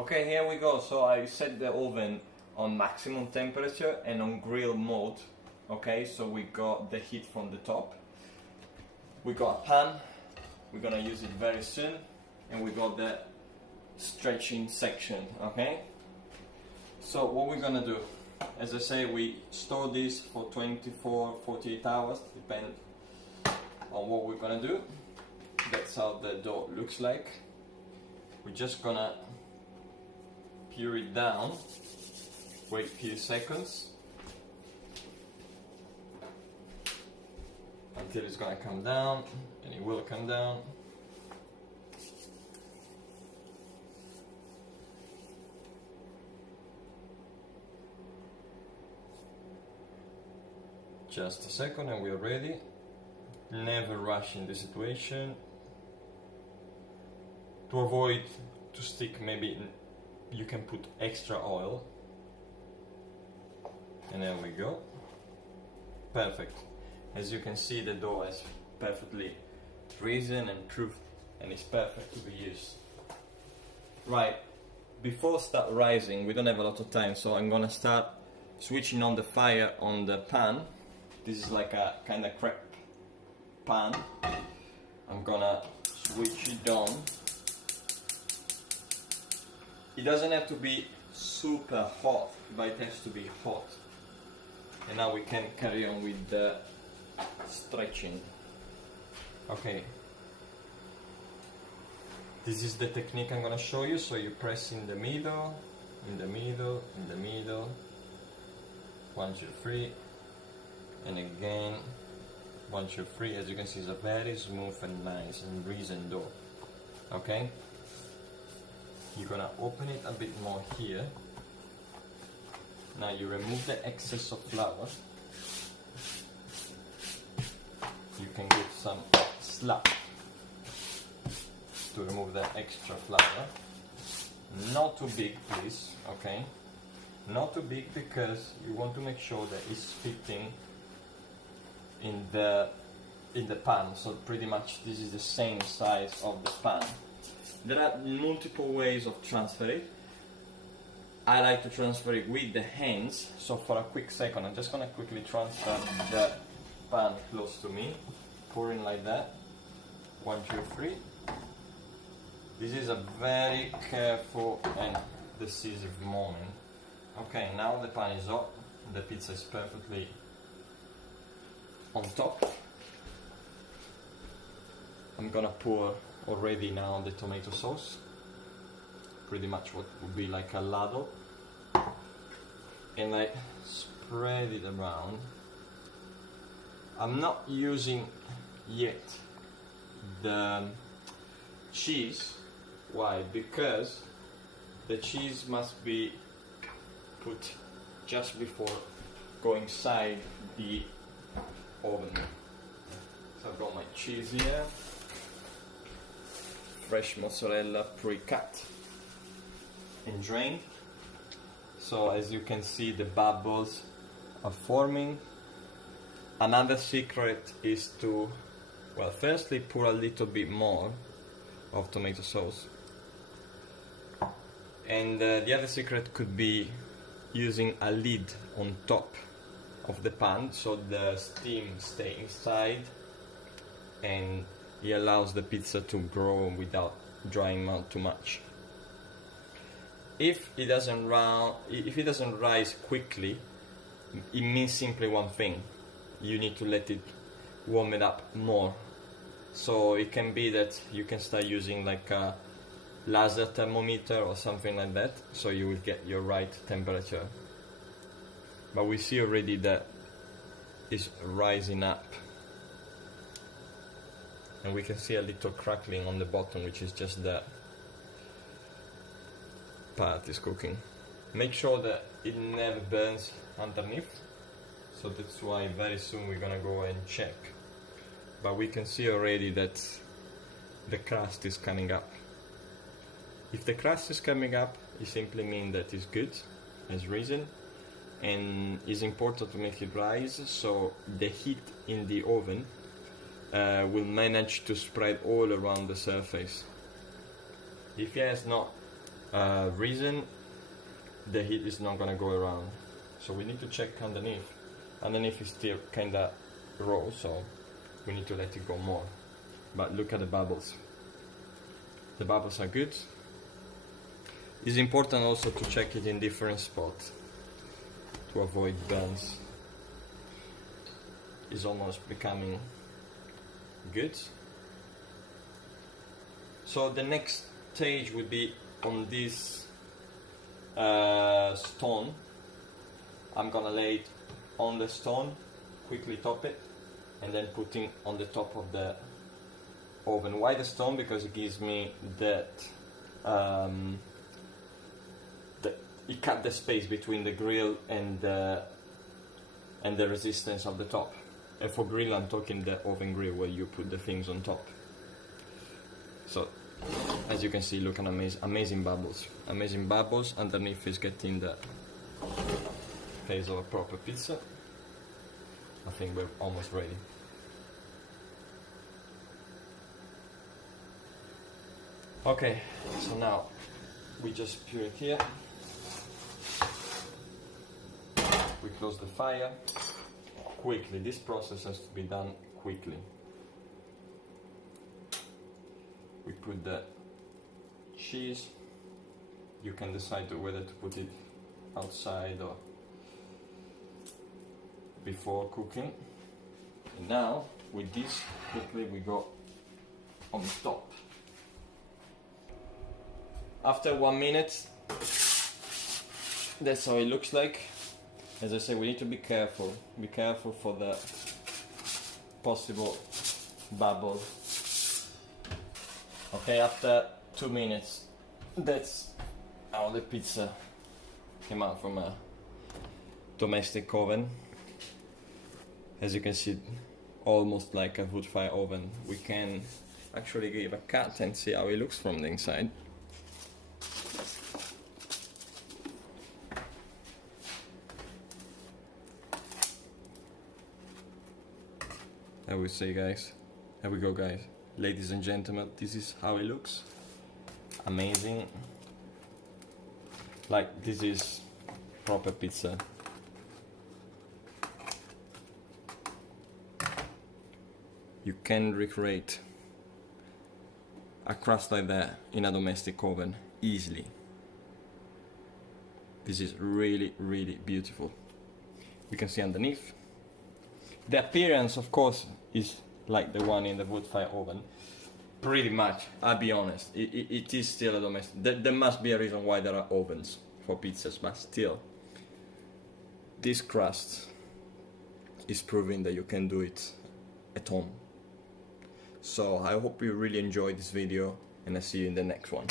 Okay, here we go. So I set the oven on maximum temperature and on grill mode. Okay, so we got the heat from the top. We got a pan. We're gonna use it very soon. And we got the stretching section, okay? So what we're gonna do, as I say, we store this for 24, 48 hours, depending on what we're gonna do. That's how the dough looks like. We're just gonna pour it down, wait a few seconds until it's gonna come down, and it will come down. Just a second and we're ready. Never rush in this situation. To avoid to stick, maybe you can put extra oil. And there we go. Perfect. As you can see, the dough is perfectly risen and proofed and it's perfect to be used. Right, before start rising, we don't have a lot of time, so I'm gonna start switching on the fire on the pan. This is like a kind of crepe pan. I'm gonna switch it on. It doesn't have to be super hot, but it has to be hot. And now we can carry on with the stretching. Okay. This is the technique I'm gonna show you. So you press in the middle, in the middle, in the middle. 1, 2, 3. And again, 1, 2, 3. As you can see, it's a very smooth and nice and risen dough. Okay? You're gonna open it a bit more here. Now you remove the excess of flour. You can give some slap to remove the extra flour. Not too big, please. Okay? Not too big, because you want to make sure that it's fitting in the pan, so pretty much this is the same size of the pan. There are multiple ways of transferring. I like to transfer it with the hands, so for a quick second I'm just gonna quickly transfer the pan close to me, pouring like that. 1, 2, 3. This is a very careful and decisive moment. Okay, now the pan is hot, the pizza is perfectly on top. I'm gonna pour already now the tomato sauce, pretty much what would be like a ladle, and I spread it around. I'm not using yet the cheese. Why? Because the cheese must be put just before going inside the oven. So I've got my cheese here, fresh mozzarella pre-cut and drained. So as you can see, the bubbles are forming. Another secret is to, well, firstly pour a little bit more of tomato sauce, and the other secret could be using a lid on top of the pan, so the steam stays inside and it allows the pizza to grow without drying out too much. If it doesn't rise quickly, it means simply one thing: you need to let it warm it up more. So it can be that you can start using like a laser thermometer or something like that, so you will get your right temperature. But we see already that it's rising up, and we can see a little crackling on the bottom, which is just that part is cooking. Make sure that it never burns underneath, so that's why very soon we're gonna go and check. But we can see already that the crust is coming up. If the crust is coming up, it simply means that it's good, has risen, and it's important to make it rise so the heat in the oven will manage to spread all around the surface. If it has not reason the heat is not gonna go around. So we need to check underneath. Underneath is still kinda raw, so we need to let it go more. But look at the bubbles. The bubbles are good. It's important also to check it in different spots to avoid burns. It's almost becoming good. So the next stage would be on this stone. I'm gonna lay it on the stone, quickly top it, and then putting on the top of the oven. Why the stone? Because it gives me that it cut the space between the grill and the resistance of the top. And for grill, I'm talking the oven grill where you put the things on top. So as you can see, look at amazing bubbles. Amazing bubbles. Underneath is getting the face of a proper pizza. I think we're almost ready. Okay, so now we just put it here. We close the fire. Quickly, this process has to be done quickly. We put the cheese. You can decide whether to put it outside or before cooking. And now, with this, quickly we go on top. After 1 minute, that's how it looks like. As I say, we need to be careful. Be careful for the possible bubble. Okay, after 2 minutes, that's how the pizza came out from a domestic oven. As you can see, almost like a wood fire oven. We can actually give a cut and see how it looks from the inside. I would say, guys, here we go, guys. Ladies and gentlemen, this is how it looks. Amazing. Like, this is proper pizza. You can recreate a crust like that in a domestic oven easily. This is really, really beautiful. You can see underneath. The appearance, of course, is like the one in the wood fire oven. Pretty much, I'll be honest. It is still a domestic. There must be a reason why there are ovens for pizzas, but still, this crust is proving that you can do it at home. So I hope you really enjoyed this video, and I'll see you in the next one.